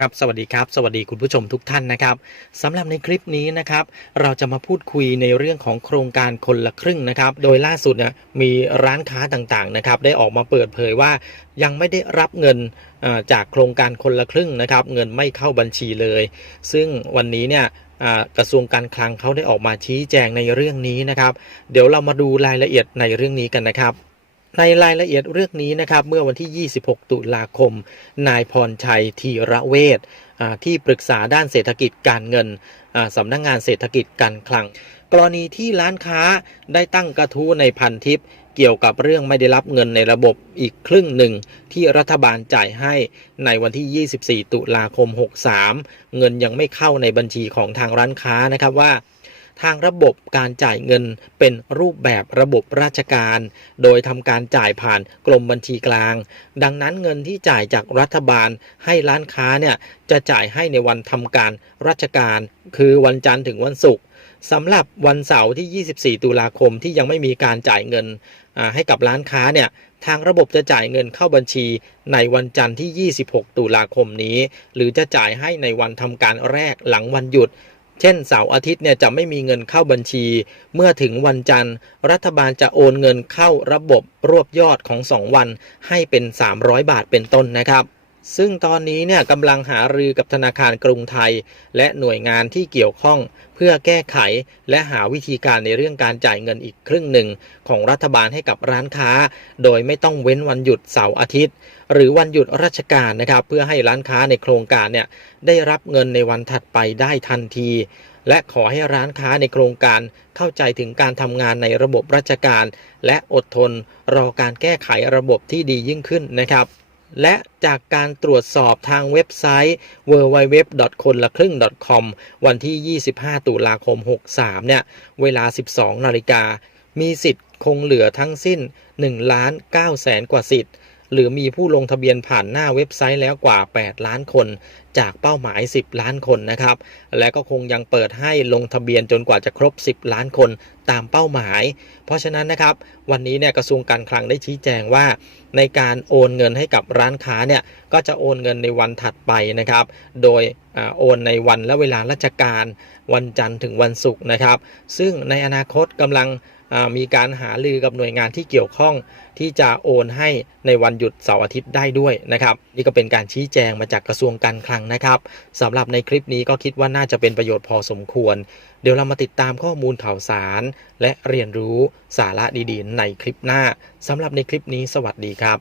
ครับสวัสดีครับ สวัสดีคุณผู้ชมทุกท่านนะครับสำหรับในคลิปนี้นะครับ เราจะมาพูดคุยในเรื่องของโครงการคนละครึ่งนะครับ โดยล่าสุดเนี่ยมีร้านค้าต่างๆนะครับ ได้ออกมาเปิดเผยว่ายังไม่ได้รับเงินจากโครงการคนละครึ่งนะครับ เงินไม่เข้าบัญชีเลย ซึ่งวันนี้เนี่ยกระทรวงการคลังเขาได้ออกมาชี้แจงในเรื่องนี้นะครับ เดี๋ยวเรามาดูรายละเอียดในเรื่องนี้กันนะครับ ในรายละเอียดเรื่องนี้นะครับเมื่อวันที่ 26 ตุลาคม นายพรชัยธีระเวชอ่าที่ปรึกษาด้านเศรษฐกิจการเงินสำนักงงานเศรษฐกิจการคลัง กรณีที่ร้านค้าได้ตั้งกระทู้ในพันทิปเกี่ยวกับเรื่องไม่ได้รับเงินในระบบอีกครึ่งหนึ่ง ที่รัฐบาลจ่ายให้ในวันที่ 24 ตุลาคม 63 เงินยังไม่เข้าในบัญชีของทางร้านค้านะครับว่า ทางระบบการจ่ายเงินเป็นรูปแบบระบบราชการ โดยทำการจ่ายผ่านกรมบัญชีกลาง ดังนั้นเงินที่จ่ายจากรัฐบาลให้ร้านค้าเนี่ยจะจ่ายให้ในวันทำการราชการ คือวันจันทร์ถึงวันศุกร์สำหรับวันเสาร์ที่ 24 ตุลาคมที่ยังไม่มีการจ่ายเงินให้กับร้านค้าเนี่ยทางระบบจะจ่ายเงินเข้าบัญชีในวันจันทร์ที่ 26 ตุลาคมนี้ หรือจะจ่ายให้ในวันทำการแรกหลังวันหยุด เช่นเสาร์อาทิตย์เนี่ยจะไม่มีเงินเข้าบัญชี เมื่อถึงวันจันทร์ รัฐบาลจะโอนเงินเข้าระบบรวบยอดของ 2 วันให้เป็น 300 บาทเป็นต้นนะครับ ซึ่งตอนนี้เนี่ยกำลังหารือกับธนาคารกรุงไทย และหน่วยงานที่เกี่ยวข้อง เพื่อแก้ไขและหาวิธีการในเรื่องการจ่ายเงินอีกครึ่งหนึ่ง ของรัฐบาลให้กับร้านค้า โดยไม่ต้องเว้นวันหยุดเสาร์อาทิตย์ หรือวันหยุดราชการนะครับ เพื่อให้ร้านค้าในโครงการเนี่ยได้รับเงินในวันถัดไปได้ทันที และขอให้ร้านค้าในโครงการเข้าใจถึงการทำงานในระบบราชการ และอดทนรอการแก้ไขระบบที่ดียิ่งขึ้นนะครับ และจากการตรวจสอบทางเว็บไซต์ www. คนละครึ่ง .com วันที่ 25 ตุลาคม 63 เนี่ย เวลา 12 นาฬิกา มีสิทธิ์คงเหลือทั้งสิ้น1ล้าน9แสนกว่าสิทธิ์ หรือมีผู้ลงทะเบียนผ่านหน้าเว็บไซต์แล้วกว่า 8 ล้านคน จากเป้าหมาย 10 ล้านคนนะครับ และก็คงยังเปิดให้ลงทะเบียนจนกว่าจะครบ 10 ล้านคนตามเป้าหมาย เพราะฉะนั้นนะครับ วันนี้เนี่ยกระทรวงการคลังได้ชี้แจงว่า ในการโอนเงินให้กับร้านค้าเนี่ยก็จะโอนเงินในวันถัดไปนะครับ โดยโอนในวันและเวลาราชการ วันจันทร์ถึงวันศุกร์นะครับ ซึ่งในอนาคตกำลัง มีการหาลือกับหน่วยงานที่เกี่ยวข้องที่จะโอนให้ในวันหยุดเสาร์อาทิตย์ได้ด้วยนะครับ นี่ก็เป็นการชี้แจงมาจากกระทรวงการคลังนะครับสำหรับในคลิปนี้ก็คิดว่าน่าจะเป็นประโยชน์พอสมควร เดี๋ยวเรามาติดตามข้อมูลข่าวสาร และเรียนรู้สาระดีๆ ในคลิปหน้าสำหรับในคลิปนี้สวัสดีครับ